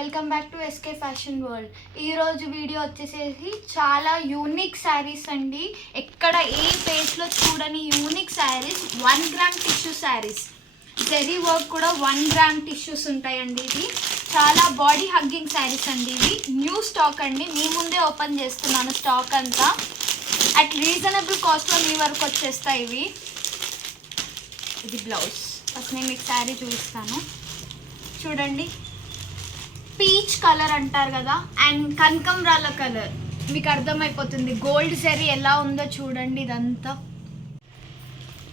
Welcome back to SK fashion world. ఈరోజు video వచ్చేసేసి చాలా యూనిక్ శారీస్ అండి. ఎక్కడ ఏ పేజ్లో చూడని unique saris 1 gram tissue saris. Zari work కూడా 1 గ్రామ్ టిష్యూస్ ఉంటాయండి. ఇది చాలా బాడీ హగ్గింగ్ శారీస్ అండి. ఇవి న్యూ స్టాక్ అండి. మీ ముందే ఓపెన్ చేస్తున్నాను స్టాక్ అంతా. అట్ రీజనబుల్ కాస్ట్లో మీ వరకు వచ్చేస్తాయి ఇవి. ఇది బ్లౌజ్. ఫస్ట్ నేను మీకు శారీ చూపిస్తాను. చూడండి, పీచ్ కలర్ అంటారు కదా, అండ్ కనకంబరాల కలర్ మీకు అర్థమైపోతుంది. గోల్డ్ జరీ ఎలా ఉందో చూడండి. ఇదంతా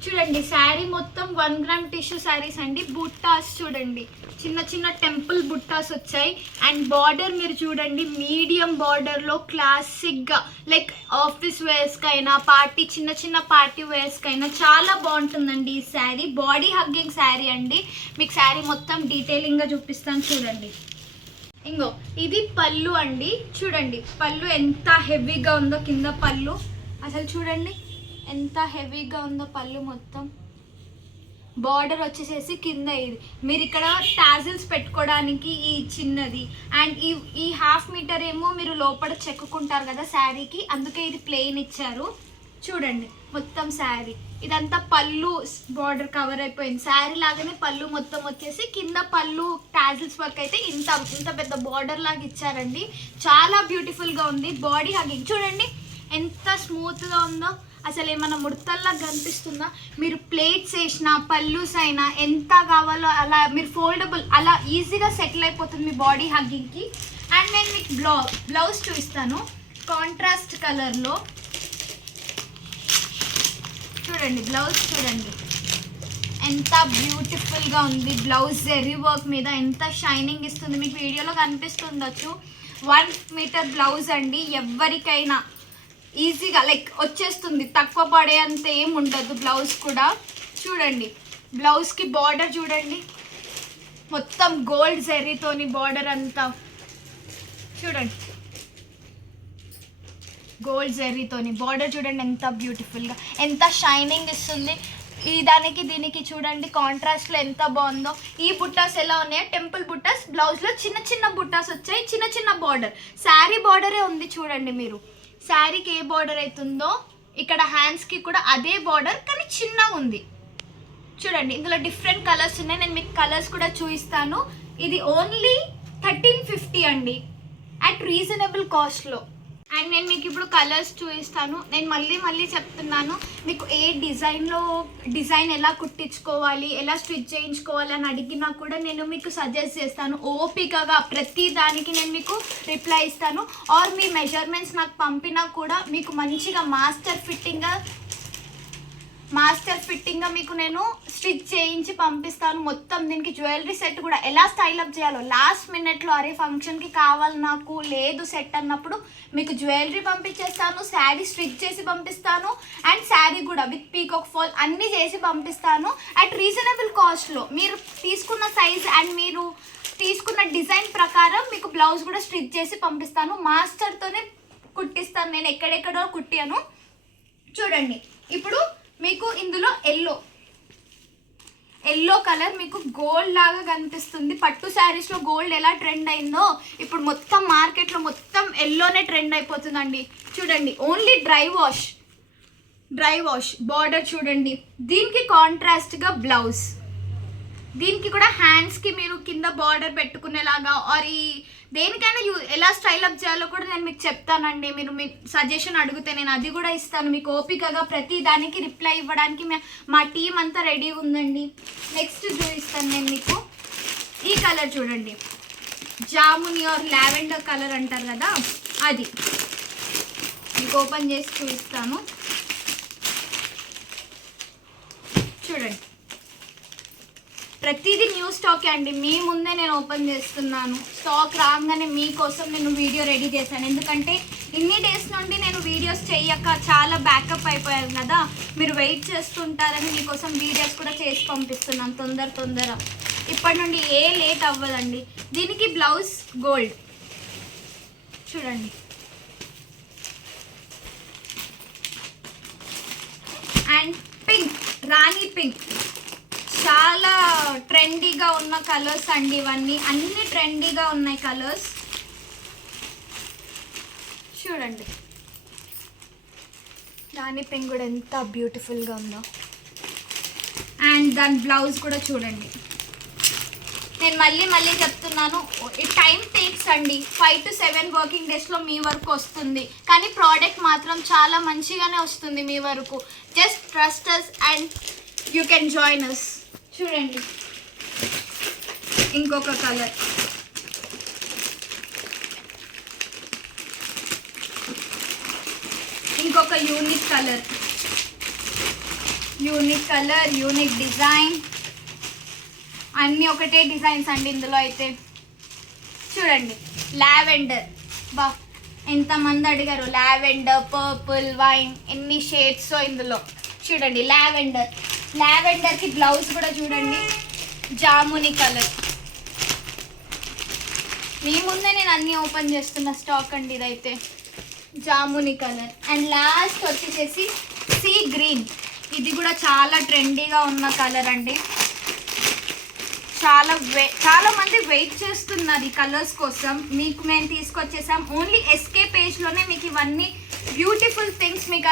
చూడండి, శారీ మొత్తం 1 గ్రామ్ టిష్యూ శారీస్ అండి. బుట్టాస్ చూడండి, చిన్న చిన్న టెంపుల్ బుట్టాస్ వచ్చాయి. అండ్ బార్డర్ మీరు చూడండి, మీడియం బార్డర్లో క్లాసిక్గా లైక్ ఆఫీస్ వేర్స్కైనా చిన్న చిన్న పార్టీ వేర్స్కైనా చాలా బాగుంటుందండి ఈ శారీ. బాడీ హగ్గింగ్ శారీ అండి. మీకు శారీ మొత్తం డీటెయిలింగ్గా చూపిస్తాను చూడండి. ఇంకో ఇది పళ్ళు అండి. చూడండి పళ్ళు ఎంత హెవీగా ఉందో. కింద పళ్ళు అసలు చూడండి ఎంత హెవీగా ఉందో పళ్ళు మొత్తం. బార్డర్ వచ్చేసేసి కింద ఇది మీరు ఇక్కడ టాజిల్స్ పెట్టుకోవడానికి ఈ చిన్నది, అండ్ ఈ హాఫ్ మీటర్ ఏమో మీరు లోపల చెక్కుకుంటారు కదా శారీకి, అందుకే ఇది ప్లెయిన్ ఇచ్చారు. చూడండి మొత్తం శారీ ఇదంతా పళ్ళు బార్డర్ కవర్ అయిపోయింది. శారీ లాగానే పళ్ళు మొత్తం వచ్చేసి కింద పళ్ళు టాజిల్స్ వర్క్ అయితే ఇంత పెద్ద బార్డర్ లాగా ఇచ్చారండి. చాలా బ్యూటిఫుల్గా ఉంది. బాడీ హగ్గింగ్ చూడండి ఎంత స్మూత్గా ఉందో. అసలు ఏమైనా ముడతల్లా కనిపిస్తుందా? మీరు ప్లేట్స్ వేసినా పళ్ళుస్ అయినా ఎంత కావాలో అలా మీరు ఫోల్డబుల్ అలా ఈజీగా సెటిల్ అయిపోతుంది మీ బాడీ హగ్గింగ్కి. అండ్ నేను మీకు బ్లౌజ్ చూపిస్తాను కాంట్రాస్ట్ కలర్లో. చూడండి బ్లౌజ్ చూడండి ఎంత బ్యూటిఫుల్గా ఉంది. బ్లౌజ్ జెరీ వర్క్ మీద ఎంత షైనింగ్ ఇస్తుంది. మీకు వీడియోలో కనిపిస్తుండొచ్చు. 1 మీటర్ బ్లౌజ్ అండి. ఎవరికైనా ఈజీగా లైక్ వచ్చేస్తుంది. తక్కువ పడే అంత ఏం ఉండదు. బ్లౌజ్ కూడా చూడండి, బ్లౌజ్కి బార్డర్ చూడండి మొత్తం గోల్డ్ జెరీతోని బార్డర్ అంతా. చూడండి గోల్డ్ జెరీతోని బార్డర్ చూడండి ఎంత బ్యూటిఫుల్గా, ఎంత షైనింగ్ ఇస్తుంది. దీనికి చూడండి కాంట్రాస్ట్లో ఎంత బాగుందో. ఈ బుట్టాస్ ఎలా ఉన్నాయో టెంపుల్ బుట్టాస్, బ్లౌజ్లో చిన్న చిన్న బుట్టాస్ వచ్చాయి. చిన్న చిన్న బార్డర్, శారీ బార్డరే ఉంది చూడండి. మీరు శారీకి ఏ బార్డర్ అవుతుందో ఇక్కడ హ్యాండ్స్కి కూడా అదే బార్డర్, కానీ చిన్నగా ఉంది. చూడండి ఇందులో డిఫరెంట్ కలర్స్ ఉన్నాయి. నేను మీకు కలర్స్ కూడా చూపిస్తాను. ఇది ఓన్లీ 1350 అండి, అట్ రీజనబుల్ కాస్ట్లో. అండ్ నేను మీకు ఇప్పుడు కలర్స్ చూపిస్తాను. నేను మళ్ళీ చెప్తున్నాను, మీకు ఏ డిజైన్ ఎలా కుట్టించుకోవాలి, ఎలా స్టిచ్ చేయించుకోవాలి అని అడిగినా కూడా నేను మీకు సజెస్ట్ చేస్తాను. ఓపికగా ప్రతి దానికి నేను మీకు రిప్లై ఇస్తాను. ఆర్ మీ మెజర్మెంట్స్ నాకు పంపినా కూడా మీకు మంచిగా మాస్టర్ ఫిట్టింగ్గా మీకు నేను స్టిచ్ చేయించి పంపిస్తాను. మొత్తం దీనికి జ్యువెలరీ సెట్ కూడా ఎలా స్టైలప్ చేయాలో లాస్ట్ మినిట్లో అరే ఫంక్షన్కి కావాలి నాకు లేదు సెట్ అన్నప్పుడు మీకు జ్యువెలరీ పంపించేస్తాను, శారీ స్టిచ్ చేసి పంపిస్తాను, అండ్ శారీ కూడా విత్ పీకాక్ ఫాల్ అన్నీ చేసి పంపిస్తాను అట్ రీజనబుల్ కాస్ట్లో. మీరు తీసుకున్న సైజ్ అండ్ మీరు తీసుకున్న డిజైన్ ప్రకారం మీకు బ్లౌజ్ కూడా స్టిచ్ చేసి పంపిస్తాను. మాస్టర్తోనే కుట్టిస్తాను, నేను ఎక్కడెక్కడో కుట్టాను. చూడండి ఇప్పుడు మీకు ఇందులో ఎల్లో కలర్ మీకు గోల్డ్ లాగా కనిపిస్తుంది. పట్టు శారీస్లో గోల్డ్ ఎలా ట్రెండ్ అయిందో ఇప్పుడు మొత్తం మార్కెట్లో మొత్తం ఎల్లోనే ట్రెండ్ అయిపోతుందండి. చూడండి ఓన్లీ డ్రై వాష్ బార్డర్ చూడండి. దీనికి కాంట్రాస్ట్గా బ్లౌజ్, దీనికి కూడా హ్యాండ్స్కి మీరు కింద బార్డర్ పెట్టుకునేలాగా ఆర్ ఈ దేనికైనా ఎలా స్టైలప్ చేయాలో కూడా నేను మీకు చెప్తానండి. మీరు మీ సజెషన్ అడిగితే నేను అది కూడా ఇస్తాను. మీకు ఓపికగా ప్రతి దానికి రిప్లై ఇవ్వడానికి మా టీం అంతా రెడీ ఉందండి. నెక్స్ట్ చూపిస్తాను నేను మీకు. ఈ కలర్ చూడండి, జాముని ఆర్ లావెండర్ కలర్ అంటారు కదా, అది మీకు ఓపెన్ చేసి చూపిస్తాను. చూడండి ప్రతిదీ న్యూ స్టాకే అండి. మీ ముందే నేను ఓపెన్ చేస్తున్నాను. స్టాక్ రాగానే మీకోసం నేను వీడియో రెడీ చేశాను. ఎందుకంటే ఇన్ని డేస్ నుండి నేను వీడియోస్ చేయక చాలా బ్యాకప్ అయిపోయాను కదా, మీరు వెయిట్ చేస్తుంటారని మీకోసం వీడియోస్ కూడా చేసి పంపిస్తున్నాను తొందర. ఇప్పటి నుండి ఏ లేట్ అవ్వదండి. దీనికి బ్లౌజ్ గోల్డ్ చూడండి, అండ్ పింక్, రాణి పింక్ చాలా ట్రెండీగా ఉన్న కలర్స్ అండి ఇవన్నీ, అన్ని ట్రెండీగా ఉన్నాయి కలర్స్. చూడండి రాణి పింక్ కూడా ఎంత బ్యూటిఫుల్గా ఉందో. అండ్ దాని బ్లౌజ్ కూడా చూడండి. నేను మళ్ళీ చెప్తున్నాను, ఈ టైం టేక్స్ అండి. 5 to 7 వర్కింగ్ డేస్లో మీ వరకు వస్తుంది, కానీ ప్రోడక్ట్ మాత్రం చాలా మంచిగానే వస్తుంది మీ వరకు. Just trust us and you can join us. చూడండి ఇంకొక కలర్, ఇంకొక యూనిక్ కలర్, యూనిక్ డిజైన్. అన్నీ ఒకటే డిజైన్స్ అండి ఇందులో అయితే. చూడండి లావెండర్, బా ఎంతమంది అడిగారు లావెండర్, పర్పుల్, వైన్, ఎన్ని షేడ్స్ ఇందులో. చూడండి లావెండర్కి బ్లౌజ్ కూడా చూడండి, జాముని కలర్. మీ ముందే నేను అన్నీ ఓపెన్ చేస్తున్న స్టాక్ అండి ఇదైతే. జాముని కలర్. అండ్ లాస్ట్ వచ్చేసేసి సీ గ్రీన్. ఇది కూడా చాలా ట్రెండీగా ఉన్న కలర్ అండి. చాలా మంది వెయిట్ చేస్తున్నారు ఈ కలర్స్ కోసం. మీకు మేము తీసుకొచ్చేసాం. ఓన్లీ ఎస్కే పేజ్లోనే మీకు ఇవన్నీ బ్యూటిఫుల్ థింగ్స్ మీకు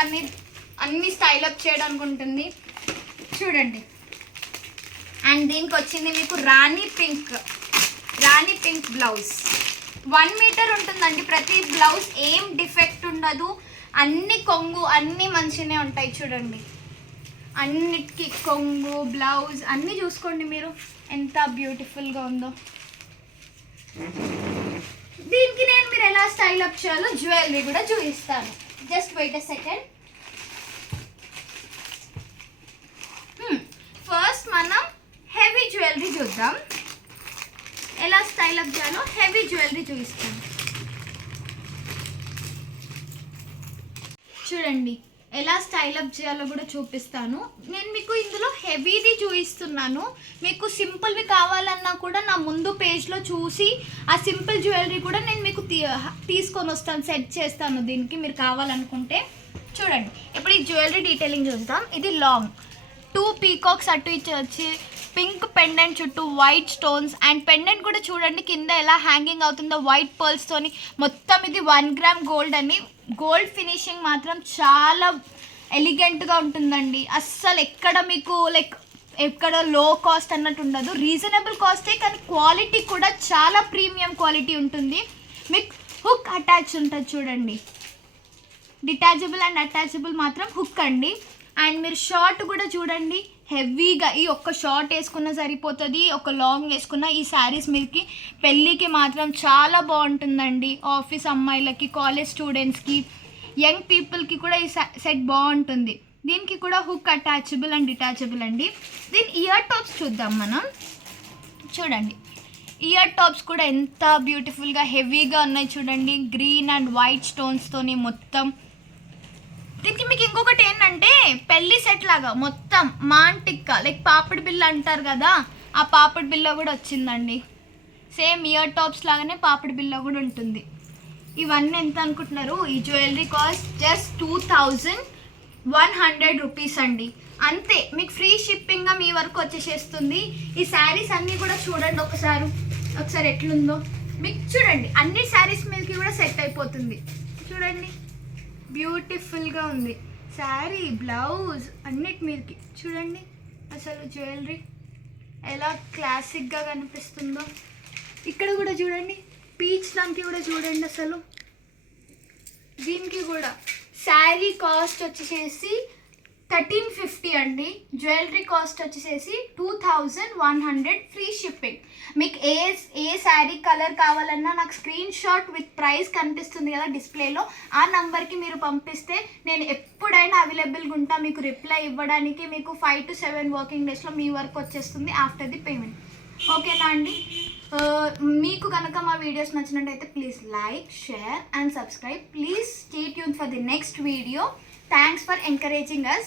అన్ని స్టైల్ అప్ చేయడానికి ఉంటుంది. చూడండి. అండ్ దీనికి వచ్చింది మీకు రాణి పింక్ బ్లౌజ్. 1 మీటర్ ఉంటుందండి ప్రతి బ్లౌజ్, ఏం డిఫెక్ట్ ఉండదు. అన్ని కొంగు అన్నీ మంచిగానే ఉంటాయి. చూడండి అన్నిటికీ కొంగు, బ్లౌజ్ అన్నీ చూసుకోండి మీరు ఎంత బ్యూటిఫుల్గా ఉందో. దీనికి నేను మీరు ఎలా స్టైల్ అప్ చేయాలో జ్యువెలరీ కూడా చూపిస్తాను. Just wait a second. First మనం హెవీ జ్యువెలరీ చూద్దాం. ఎలా స్టైల్ అప్ చేయాలో హెవీ జ్యువెలరీ చూపిస్తాను. చూడండి ఎలా స్టైల్ అప్ చేయాలో కూడా చూపిస్తాను. నేను మీకు ఇందులో హెవీది చూపిస్తున్నాను. మీకు సింపుల్వి కావాలన్నా కూడా నా ముందు పేజ్లో చూసి ఆ సింపుల్ జ్యువెలరీ కూడా నేను మీకు తీసుకొని వస్తాను, సెట్ చేస్తాను దీనికి మీరు కావాలనుకుంటే. చూడండి ఇప్పుడు ఈ జ్యువెలరీ డీటెయిలింగ్ చూద్దాం. ఇది లాంగ్ 2 పీకాక్స్ అటు ఇచ్చి వచ్చి పింక్ పెండెంట్ చుట్టూ వైట్ స్టోన్స్. అండ్ పెండెంట్ కూడా చూడండి కింద ఎలా హ్యాంగింగ్ అవుతుందో వైట్ పర్ల్స్తోని. మొత్తం ఇది 1 గ్రామ్ గోల్డ్ అని. గోల్డ్ ఫినిషింగ్ మాత్రం చాలా ఎలిగెంట్గా ఉంటుందండి. అస్సలు ఎక్కడ మీకు ఎక్కడ లో కాస్ట్ అన్నట్టు ఉండదు. రీజనబుల్ కాస్టే, కానీ క్వాలిటీ కూడా చాలా ప్రీమియం క్వాలిటీ ఉంటుంది. మీకు హుక్ అటాచ్ ఉంటుంది చూడండి. డిటాచబుల్ అండ్ అటాచబుల్ మాత్రం హుక్ అండి. అండ్ మీరు షార్ట్ కూడా చూడండి హెవీగా. ఈ ఒక్క షార్ట్ వేసుకున్న సరిపోతుంది, ఒక లాంగ్ వేసుకున్న. ఈ శారీస్ మీకు పెళ్ళికి మాత్రం చాలా బాగుంటుందండి. ఆఫీస్ అమ్మాయిలకి, కాలేజ్ స్టూడెంట్స్కి, యంగ్ పీపుల్కి కూడా ఈ సెట్ బాగుంటుంది. దీనికి కూడా హుక్ అటాచబుల్ అండ్ డిటాచబుల్ అండి. దీని ఇయర్ టాప్స్ చూద్దాం మనం. చూడండి ఇయర్ టాప్స్ కూడా ఎంత బ్యూటిఫుల్గా హెవీగా ఉన్నాయి చూడండి. గ్రీన్ అండ్ వైట్ స్టోన్స్తోని మొత్తం. దీనికి మీకు ఇంకొకటి ఏంటంటే పెళ్లి సెట్ లాగా మొత్తం మాంటిక్కా పాపిడి బిల్ల అంటారు కదా, ఆ పాపిడి బిల్ల కూడా వచ్చిందండి. సేమ్ ఇయర్ టాప్స్ లాగానే పాపిడి బిల్ల కూడా ఉంటుంది. ఇవన్నీ ఎంత అనుకుంటున్నారు? ఈ జ్యువెలరీ కాస్ట్ జస్ట్ 2100 రూపీస్ అండి. అంతే, మీకు ఫ్రీ షిప్పింగ్గా మీ వరకు వచ్చేసేస్తుంది. ఈ శారీస్ అన్నీ కూడా చూడండి ఒకసారి ఎట్లుందో మీకు. చూడండి అన్ని శారీస్ మీదకి కూడా సెట్ అయిపోతుంది. చూడండి బ్యూటిఫుల్గా ఉంది శారీ, బ్లౌజ్ అన్నిటి మీదకి. చూడండి అసలు జ్యువెలరీ ఎలా క్లాసిక్గా కనిపిస్తుందో. ఇక్కడ కూడా చూడండి పీచ్ దానికి కూడా చూడండి అసలు. దీనికి కూడా శారీ కాస్ట్ వచ్చేసేసి 1350 అండి. జ్యువెలరీ కాస్ట్ వచ్చేసేసి 2100 ఫ్రీ షిప్పింగ్. మీకు ఏ శారీ కలర్ కావాలన్నా నాకు స్క్రీన్ షాట్ విత్ ప్రైస్ కనిపిస్తుంది కదా డిస్ప్లేలో, ఆ నంబర్కి మీరు పంపిస్తే నేను ఎప్పుడైనా అవైలబుల్గా ఉంటా మీకు రిప్లై ఇవ్వడానికి. మీకు 5 to 7 వర్కింగ్ డేస్లో మీ వరకు వచ్చేస్తుంది ఆఫ్టర్ ది పేమెంట్. ఓకేనా అండి? మీకు కనుక మా వీడియోస్ నచ్చినట్టయితే please like, share and subscribe. Please stay tune for the next video. Thanks for encouraging us.